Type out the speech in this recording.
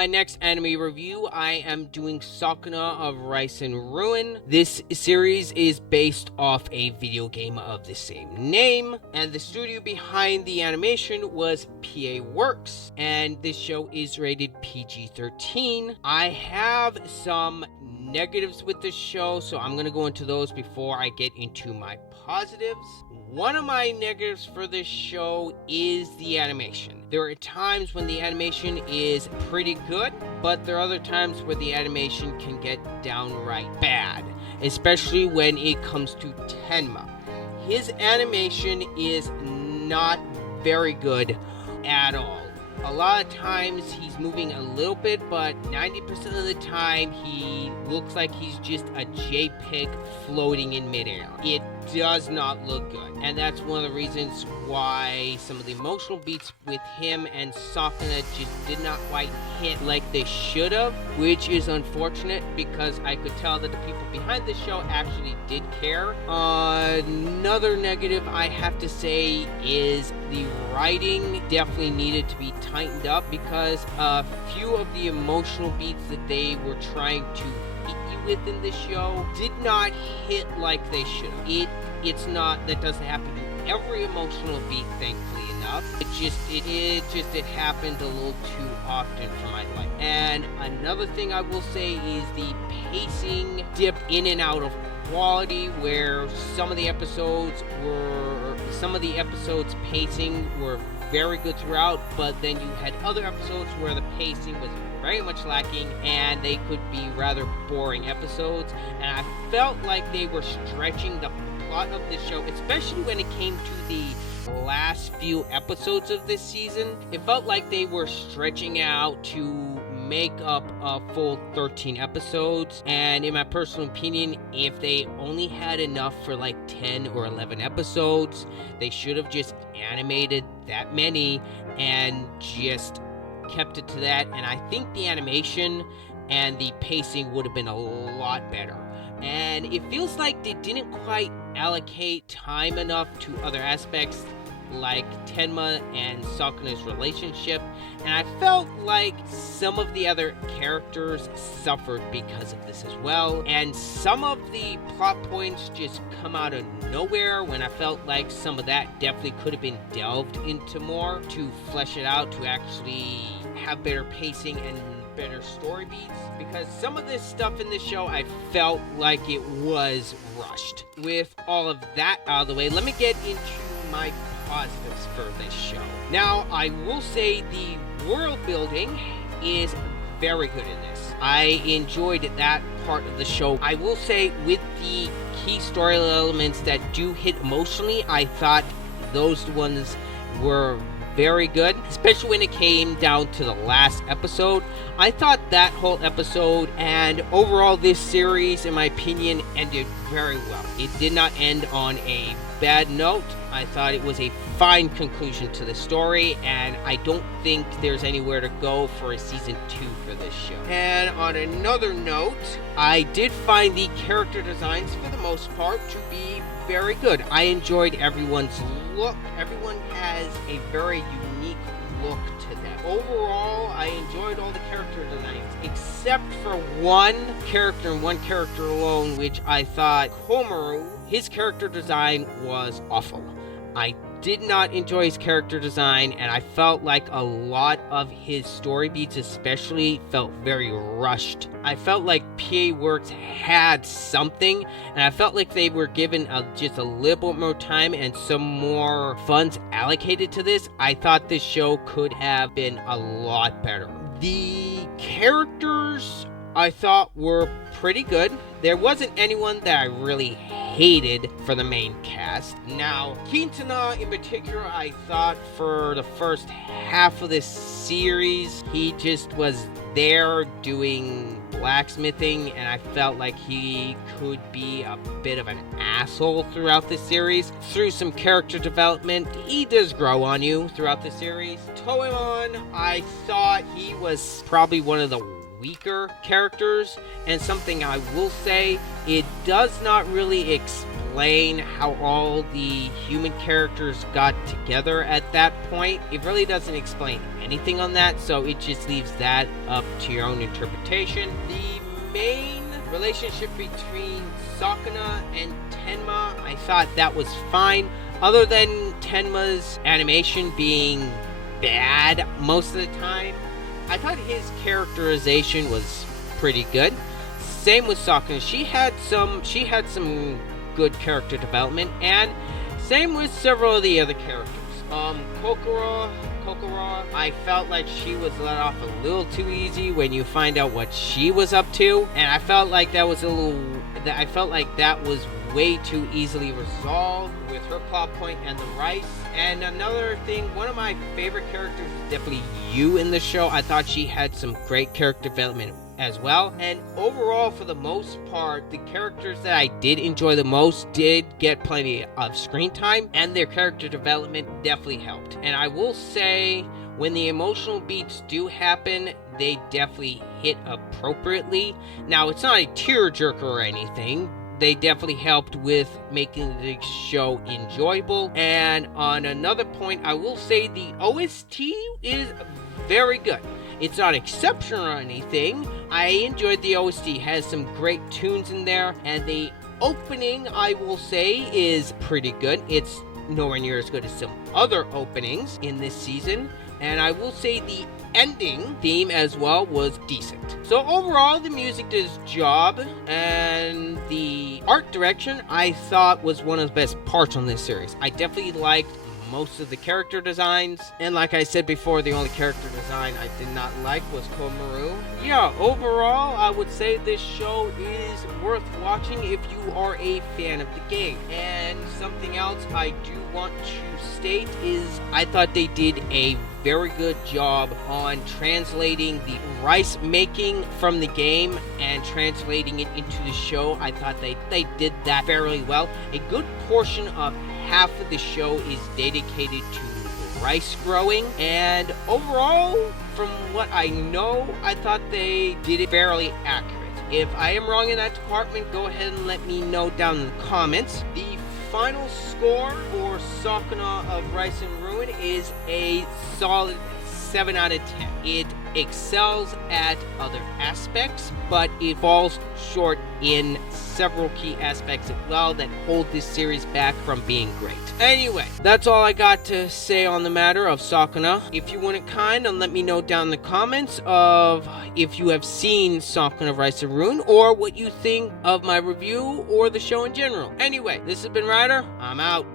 my next anime review, I am doing Sakuna of Rice and Ruin. This series is based off a video game of the same name, and the studio behind the animation was PA Works, and this show is rated PG-13. I have some negatives with this show, so I'm going to go into those before I get into my positives. One of my negatives for this show is the animation. There are times when the animation is pretty good, but there are other times where the animation can get downright bad, especially when it comes to Tenma. His animation is not very good at all. A lot of times he's moving a little bit, but 90% of the time he looks like he's just a JPEG floating in midair. It does not look good, and that's one of the reasons why some of the emotional beats with him and Sakuna just did not quite hit like they should have, which is unfortunate because I could tell that the people behind the show actually did care. Another negative I have to say is the writing definitely needed to be tightened up because a few of the emotional beats that they were trying to hit you with in the show did not hit like they should have. That doesn't happen to every emotional beat, thankfully enough. It happened a little too often for my life. And another thing I will say is the pacing dipped in and out of quality, where some of the episodes pacing were very good throughout, but then you had other episodes where the pacing was very much lacking and they could be rather boring episodes, and I felt like they were stretching the plot of the show, especially when it came to the last few episodes of this season. It felt like they were stretching out to make up a full 13 episodes, and in my personal opinion, if they only had enough for like 10 or 11 episodes, they should have just animated that many and just kept it to that, and I think the animation and the pacing would have been a lot better. And it feels like they didn't quite allocate time enough to other aspects like Tenma and Sakuna's relationship, and I felt like some of the other characters suffered because of this as well, and some of the plot points just come out of nowhere when I felt like some of that definitely could have been delved into more to flesh it out, to actually have better pacing and better story beats, because some of this stuff in this show I felt like it was rushed. With all of that out of the way, let me get into my positives for this show. Now, I will say the world building is very good in this. I enjoyed that part of the show. I will say with the key story elements that do hit emotionally, I thought those ones were very good, especially when it came down to the last episode. I thought that whole episode and overall this series, in my opinion, ended very well. It did not end on a bad note. I thought it was a fine conclusion to the story, and I don't think there's anywhere to go for a season 2 for this show. And on another note, I did find the character designs for the most part to be very good. I enjoyed everyone's look. Everyone has a very unique look to them. Overall, I enjoyed all the character designs, except for one character and one character alone, which I thought Komaru, his character design was awful. I did not enjoy his character design, and I felt like a lot of his story beats especially felt very rushed. I felt like PA Works had something, and I felt like they were given just a little bit more time and some more funds allocated to this. I thought this show could have been a lot better. The characters I thought were pretty good. There wasn't anyone that I really hated for the main cast. Now, Quintana in particular, I thought for the first half of this series, he just was there doing blacksmithing, and I felt like he could be a bit of an asshole throughout the series. Through some character development, he does grow on you throughout the series. Toemon, I thought he was probably one of the weaker characters, and something I will say, it does not really explain explain how all the human characters got together at that point. It really doesn't explain anything on that, so it just leaves that up to your own interpretation. The main relationship between Sakuna and Tenma, I thought that was fine, other than Tenma's animation being bad most of the time. I thought his characterization was pretty good. Same with Sakuna. She had some good character development, and same with several of the other characters. Kokoro, I felt like she was let off a little too easy when you find out what she was up to, and I felt like that was way too easily resolved with her plot point and the rice. And another thing, one of my favorite characters is definitely Yu in the show. I thought she had some great character development as well. And overall, for the most part, the characters that I did enjoy the most did get plenty of screen time, and their character development definitely helped. And I will say, when the emotional beats do happen, they definitely hit appropriately. Now, it's not a tearjerker or anything. They definitely helped with making the show enjoyable. And on another point, I will say the OST is very good. It's not exceptional or anything. I enjoyed the OST. It has some great tunes in there. And the opening, I will say, is pretty good. It's nowhere near as good as some other openings in this season. And I will say the ending theme as well was decent. So overall, the music did its job, and the art direction I thought was one of the best parts on this series. I definitely liked most of the character designs, and like I said before, the only character design I did not like was Komaru. Yeah, overall, I would say this show is worth watching if you are a fan of the game. And something else I do want to state is I thought they did a very good job on translating the rice making from the game and translating it into the show. I thought they did that fairly well. A good portion of half of the show is dedicated to rice growing, and overall, from what I know, I thought they did it fairly accurate. If I am wrong in that department, go ahead and let me know down in the comments. The final score for Sakuna of Rice and Ruin is a solid 7 out of 10. It excels at other aspects, but it falls short in several key aspects as well that hold this series back from being great. Anyway, that's all I got to say on the matter of Sakuna. If you wouldn't kind and let me know down in the comments of if you have seen Sakuna of Rice and Ruin, or what you think of my review or the show in general. Anyway, this has been Ryder. I'm out.